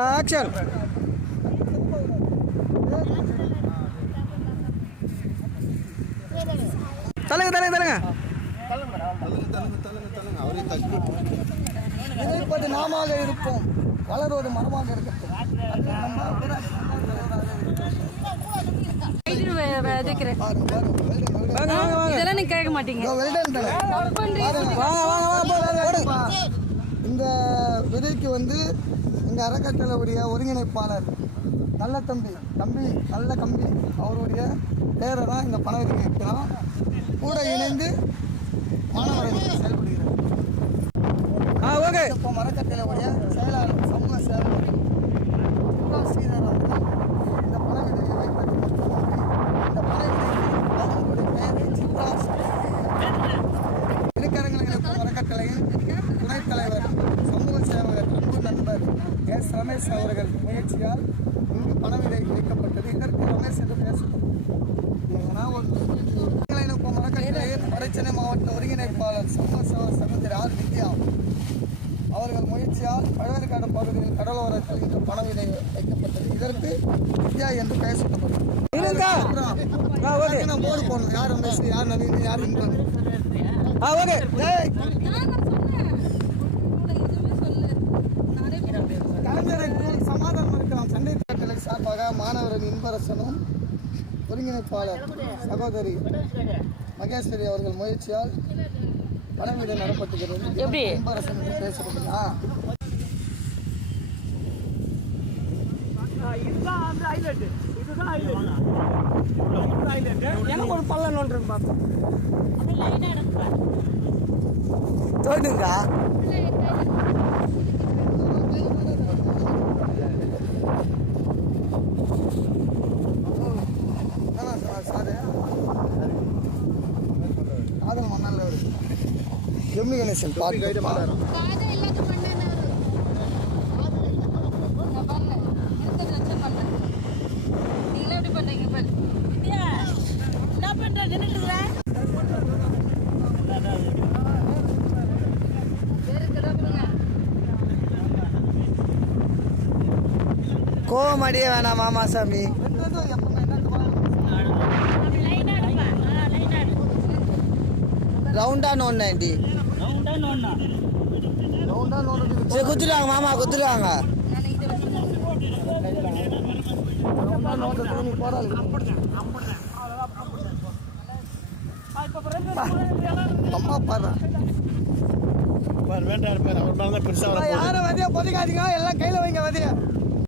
Action. தள்ளுங்க தள்ளுங்க தள்ளுங்க. இதைப்பது நாமாக இருப்போம், வளரோடு மரமாக இருக்கட்டும். கேட்க மாட்டீங்க. இந்த விதைக்கு வந்து எங்கள் அறக்கட்டளையுடைய ஒருங்கிணைப்பாளர் நல்ல தம்பி நல்ல கம்பி அவருடைய பேரை தான் இந்த பண விதைக்கு வைக்கிறோம். கூட இணைந்து மாணவர்கள் செயல்படுகிறார். இப்போ மரக்கட்டளையுடைய செயலாளர் சமூக சேவகர் ஸ்ரீதர் அவர்கள் இந்த பண விதையை வைப்பது. இந்த பண விதைக்கு அவர்களுடைய பெயரை சித்ரா திருக்கரங்களுக்கு மரக்கட்டளையின் துணைத் தலைவர் சமூக சேவகர் அன்பு நண்பர் எஸ் ரமேஷ் அவர்கள் முயற்சியால் இங்கு பண விதை வைக்கப்பட்டது. இதற்கு ரமேஷ் என்று பேசப்பட்டது. மரக்கட்டளையின் வடசென்னை மாவட்ட ஒருங்கிணைப்பாளர் சமூக சேவகர் சகோதரி ஆர் வித்யா அவர்கள் முயற்சியால் பழவேற்காடு பகுதியில் கடலோரத்தில் இந்த பண விதை வைக்கப்பட்டது. இதற்கு வித்யா என்று பேசப்பட்டது. போர்டு போடணும், யார் ரமேஷ், யார் நவீன், யார் இன்பன். கலைஞருக்கு சமாதானம் இருக்கலாம். சண்டை கட்டளை சார்பாக மாணவரின் இன்பரசனும் ஒருங்கிணைப்பாளர் சகோதரி மகேஸ்வரி அவர்கள் முயற்சியால் பணவீடு நடப்பட்டுகிறது. எப்படி இன்பரசன் பேசப்படுதா? எனக்கு ஒரு பல்ல நோண்டு பார்த்தோம் தோடுங்க. காதல் மண்ணல்ல ஜெம்மி கணேசன் பாட்டு கோவம் அடியே வேணாம் மாமாசாமி. ரவுண்டா நோன் 90 சரி குத்துருவாங்க மாமா குத்துருவாங்க. அம்மா பாரு யாரும் வதியா பொதிக்காதீங்க, எல்லாம் கையில வைங்க வதியா.